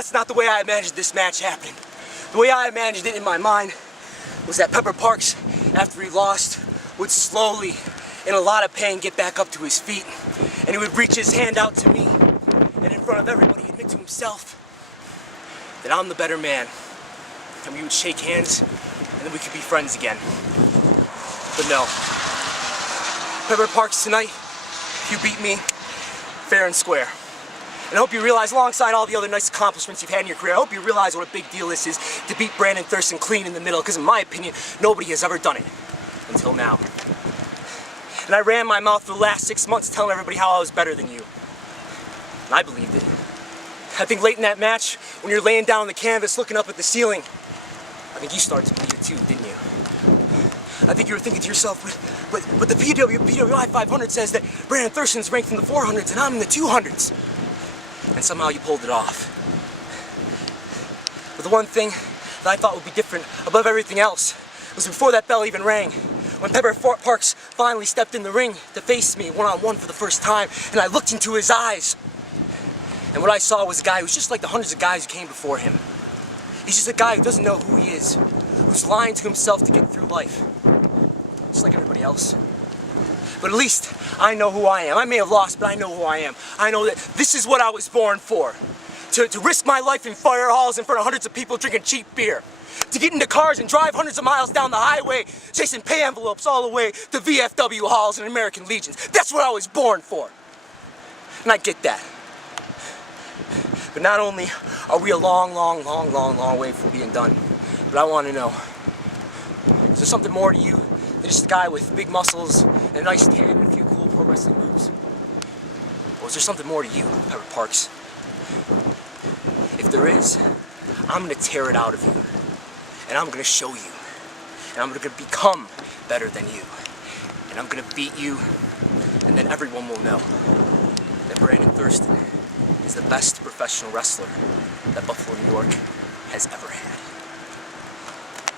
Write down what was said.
that's not the way I imagined this match happening. The way I imagined it in my mind was that Pepper Parks, after he lost, would slowly, in a lot of pain, get back up to his feet. And he would reach his hand out to me, and in front of everybody, admit to himself that I'm the better man. And we would shake hands, and then we could be friends again. But no. Pepper Parks, tonight, you beat me fair and square. And I hope you realize, alongside all the other nice accomplishments you've had in your career, I hope you realize what a big deal this is to beat Brandon Thurston clean in the middle, because in my opinion, nobody has ever done it until now. And I ran my mouth for the last 6 months telling everybody how I was better than you. And I believed it. I think late in that match, when you're laying down on the canvas looking up at the ceiling, I think you started to believe it too, didn't you? I think you were thinking to yourself, but the PWI 500 says that Brandon Thurston's ranked in the 400s and I'm in the 200s. And somehow you pulled it off. But the one thing that I thought would be different above everything else was before that bell even rang, when Pepper Parks finally stepped in the ring to face me one-on-one for the first time, and I looked into his eyes. And what I saw was a guy who's just like the hundreds of guys who came before him. He's just a guy who doesn't know who he is, who's lying to himself to get through life, just like everybody else. But at least I know who I am. I may have lost, but I know who I am. I know that this is what I was born for. To risk my life in fire halls in front of hundreds of people drinking cheap beer. To get into cars and drive hundreds of miles down the highway, chasing pay envelopes all the way to VFW halls and American Legions. That's what I was born for. And I get that. But not only are we a long way from being done, but I want to know, is there something more to you than just a guy with big muscles and a nice tan and a few cool pro wrestling moves? Or is there something more to you, Pepper Parks? If there is, I'm going to tear it out of you. And I'm going to show you. And I'm going to become better than you. And I'm going to beat you. And then everyone will know that Brandon Thurston is the best professional wrestler that Buffalo, New York has ever had.